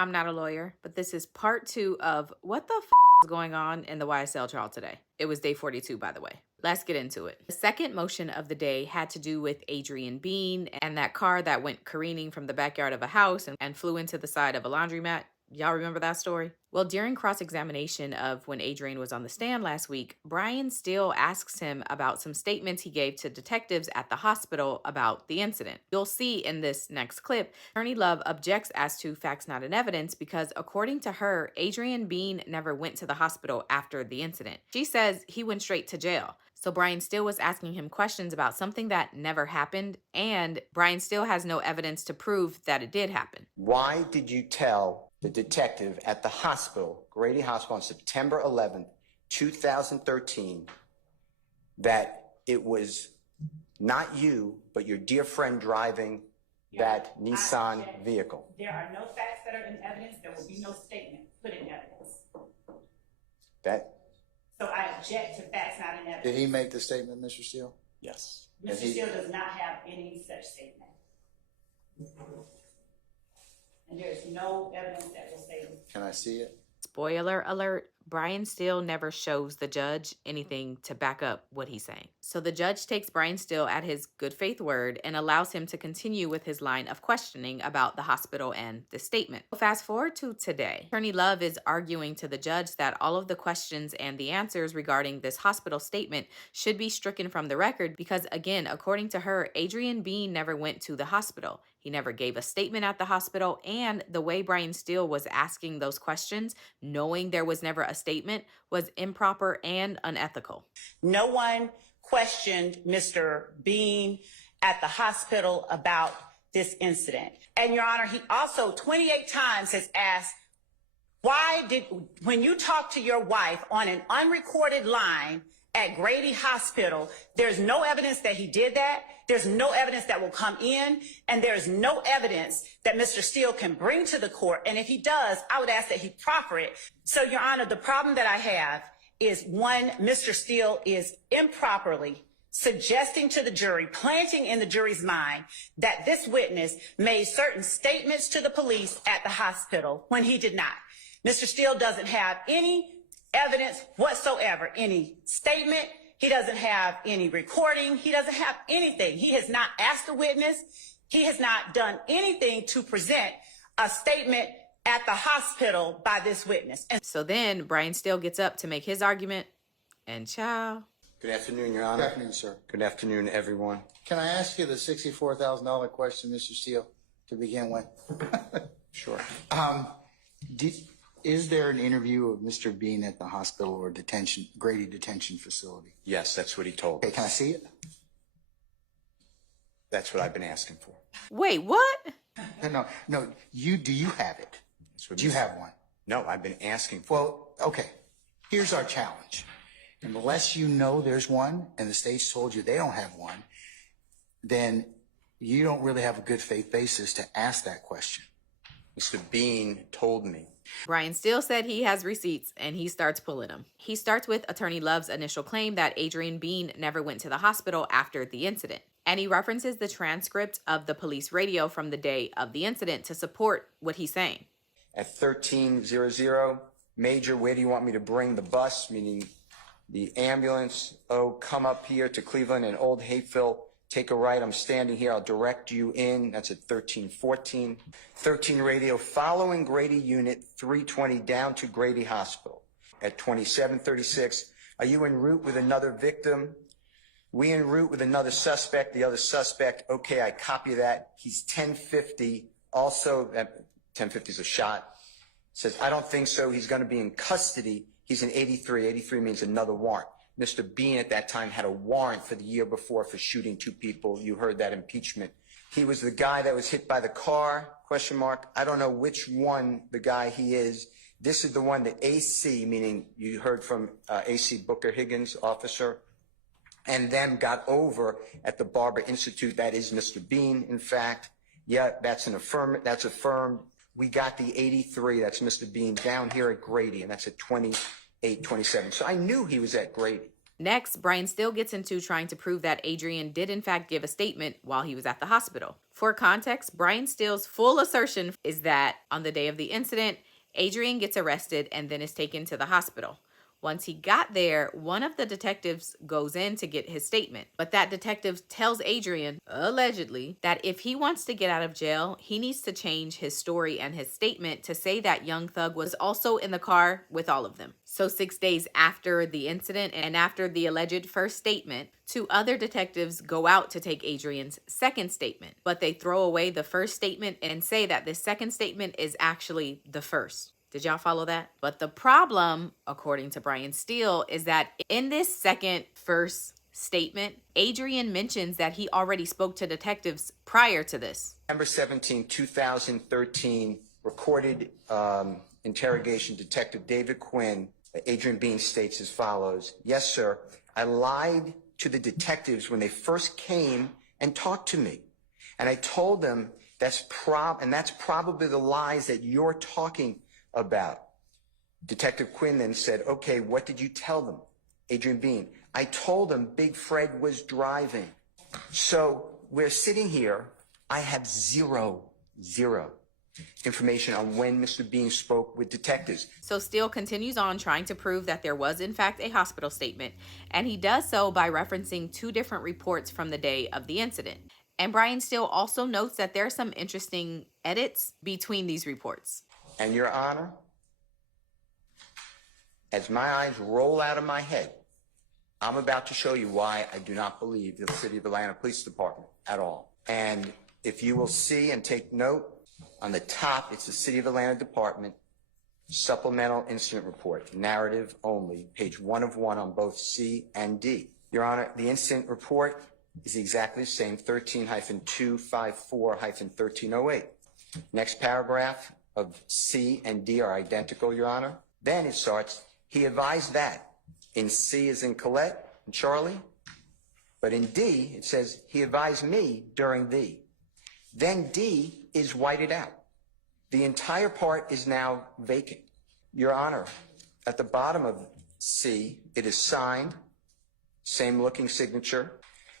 I'm not a lawyer, but this is part 2 of what the is going on in the YSL trial today. It was day 42, by the way. Let's get into it. The second motion of the day had to do with Adrian Bean and that car that went careening from the backyard of a house and flew into the side of a laundromat. Y'all remember that story? Well, during cross-examination of when Adrian was on the stand last week, Brian Steele asks him about some statements he gave to detectives at the hospital about the incident. You'll see in this next clip, Attorney Love objects as to facts not in evidence because according to her, Adrian Bean never went to the hospital after the incident. She says he went straight to jail. So Brian Steele was asking him questions about something that never happened, and Brian Steele has no evidence to prove that it did happen. Why did you tell the detective at the hospital, Grady Hospital, on September 11th, 2013, that it was not you, but your dear friend driving that Nissan vehicle? There are no facts that are in evidence. There will be no statement put in evidence. So I object to facts not in evidence. Did he make the statement, Mr. Steele? Yes. Mr. Steele does not have any such statement. And there is no evidence that will say. Can I see it? Spoiler alert, Brian Steele never shows the judge anything to back up what he's saying. So the judge takes Brian Steele at his good faith word and allows him to continue with his line of questioning about the hospital and the statement. Fast forward to today. Attorney Love is arguing to the judge that all of the questions and the answers regarding this hospital statement should be stricken from the record because, again, according to her, Adrian Bean never went to the hospital. He never gave a statement at the hospital, and the way Brian Steele was asking those questions, knowing there was never a statement, was improper and unethical. No one questioned Mr. Bean at the hospital about this incident. And Your Honor, he also 28 times has asked, when you talk to your wife on an unrecorded line at Grady Hospital, there's no evidence that he did that. There's no evidence that will come in, and there's no evidence that Mr. Steele can bring to the court. And if he does, I would ask that he proffer it. So, Your Honor, the problem that I have is, one, Mr. Steele is improperly suggesting to the jury, planting in the jury's mind, that this witness made certain statements to the police at the hospital when he did not. Mr. Steele doesn't have any evidence whatsoever, any statement. He doesn't have any recording. He doesn't have anything. He has not asked the witness. He has not done anything to present a statement at the hospital by this witness. And so then Brian Steele gets up to make his argument, and ciao. Good afternoon, Your Honor. Good afternoon, sir. Good afternoon, everyone. Can I ask you the $64,000 question, Mr. Steele, to begin with? Sure. Is there an interview of Mr. Bean at the hospital or Grady detention facility? Yes, that's what he told Okay, us. can I see it? That's what I've been asking for. Wait, what? No. Do you have it? Do you have one? No, I've been asking for Well, okay. Here's our challenge. Unless you know there's one and the state's told you they don't have one, then you don't really have a good faith basis to ask that question. Mr. Bean told me. Brian Steele said he has receipts, and he starts pulling them. He starts with Attorney Love's initial claim that Adrian Bean never went to the hospital after the incident. And he references the transcript of the police radio from the day of the incident to support what he's saying. At 1300, Major, where do you want me to bring the bus? Meaning the ambulance. Oh, come up here to Cleveland and Old Hayfield. Take a right. I'm standing here. I'll direct you in. That's at 1314. 13 radio, following Grady Unit 320 down to Grady Hospital. At 2736, are you en route with another victim? We en route with another suspect. The other suspect, okay, I copy that. He's 1050. Also, 1050 is a shot. Says, I don't think so. He's going to be in custody. He's in 83. 83 means another warrant. Mr. Bean at that time had a warrant for the year before for shooting 2 people. You heard that impeachment. He was the guy that was hit by the car, question mark. I don't know which one the guy he is. This is the one that AC, meaning you heard from AC Booker Higgins, officer, and then got over at the Barber Institute. That is Mr. Bean, in fact. Yeah, that's affirmed. We got the 83, that's Mr. Bean, down here at Grady, and that's at 2827. So I knew he was at Grady. Next, Brian Steele gets into trying to prove that Adrian did in fact give a statement while he was at the hospital. For context, Brian Steele's full assertion is that on the day of the incident, Adrian gets arrested and then is taken to the hospital. Once he got there, one of the detectives goes in to get his statement. But that detective tells Adrian, allegedly, that if he wants to get out of jail, he needs to change his story and his statement to say that young thug was also in the car with all of them. So 6 days after the incident and after the alleged first statement, 2 other detectives go out to take Adrian's second statement. But they throw away the first statement and say that the second statement is actually the first. Did y'all follow that? But the problem, according to Brian Steele, is that in this first statement, Adrian mentions that he already spoke to detectives prior to this. December 17, 2013, recorded interrogation, Detective David Quinn, Adrian Bean states as follows. Yes, sir. I lied to the detectives when they first came and talked to me. And I told them that's probably the lies that you're talking about. Detective Quinn then said, okay, what did you tell them? Adrian Bean, I told them Big Fred was driving. So we're sitting here. I have zero information on when Mr. Bean spoke with detectives. So Steele continues on trying to prove that there was in fact a hospital statement, and he does so by referencing 2 different reports from the day of the incident. And Brian Steele also notes that there are some interesting edits between these reports. And Your Honor, as my eyes roll out of my head, I'm about to show you why I do not believe the City of Atlanta Police Department at all. And if you will see and take note, on the top, it's the City of Atlanta Department Supplemental Incident Report, narrative only, page 1 of 1 on both C and D. Your Honor, the incident report is exactly the same, 13-254-1308. Next paragraph of C and D are identical, Your Honor. Then it starts, he advised that. In C is in Colette and Charlie, but in D it says, he advised me during the. Then D is whited out. The entire part is now vacant. Your Honor, at the bottom of C, it is signed, same looking signature.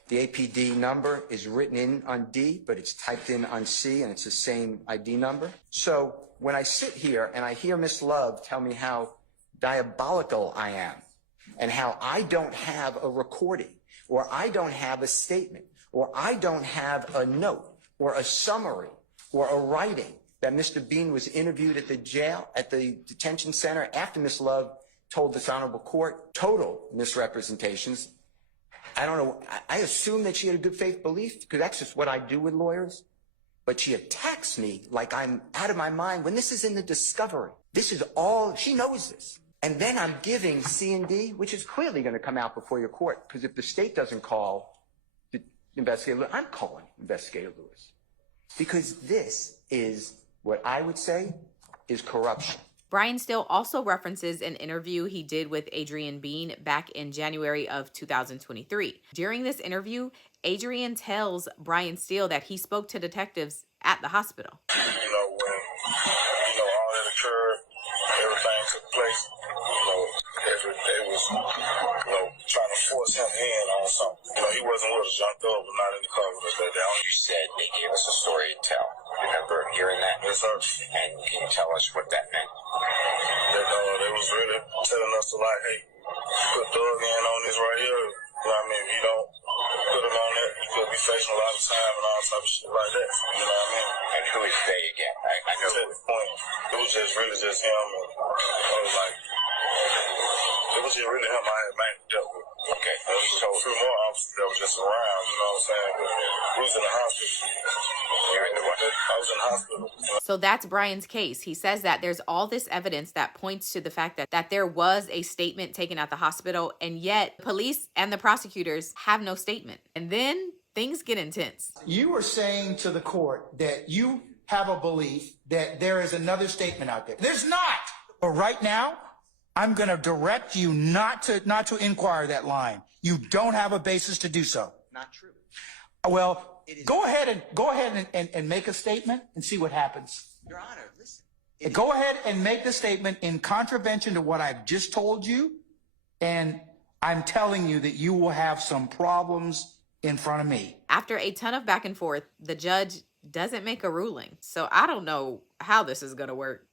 The APD number is written in on D, but it's typed in on C, and it's the same ID number. So when I sit here and I hear Miss Love tell me how diabolical I am and how I don't have a recording or I don't have a statement or I don't have a note or a summary or a writing that Mr. Bean was interviewed at the jail, at the detention center after Miss Love told this honorable court total misrepresentations. I don't know. I assume that she had a good faith belief because that's just what I do with lawyers. But she attacks me like I'm out of my mind when this is in the discovery. This is all, she knows this. And then I'm giving C and D, which is clearly going to come out before your court because if the state doesn't call the investigator Lewis, I'm calling investigator Lewis. Because this is what I would say is corruption. Brian Steele also references an interview he did with Adrian Bean back in January of 2023. During this interview, Adrian tells Brian Steele that he spoke to detectives at the hospital. When, all that occurred, everything took place, they was, trying to force him in on something. He wasn't with us, Young Thug was not in the car with us that day. You said they gave us a story to tell. Remember hearing that? Yes, sir. And can you tell us what that meant? They was really telling us to hey, put Thug in on this right here. If you don't put him on that, you could be facing a lot of time and all type of shit like that. And who is they again? I know. At the point, it was just really just him. And it was just really him I had dealt with. Okay. So a few more officers that were just around, you know what I'm saying? But we was in the hospital. You're in the what? I was in the hospital. So that's Brian's case. He says that there's all this evidence that points to the fact that there was a statement taken at the hospital, and yet police and the prosecutors have no statement. And then things get intense. You are saying to the court that you have a belief that there is another statement out there. There's not. But right now, I'm going to direct you not to inquire that line. You don't have a basis to do so. Not true. Well, go ahead and make a statement and see what happens. Your Honor, listen. Go ahead and make the statement in contravention to what I've just told you, and I'm telling you that you will have some problems in front of me. After a ton of back and forth, the judge doesn't make a ruling. So I don't know how this is going to work.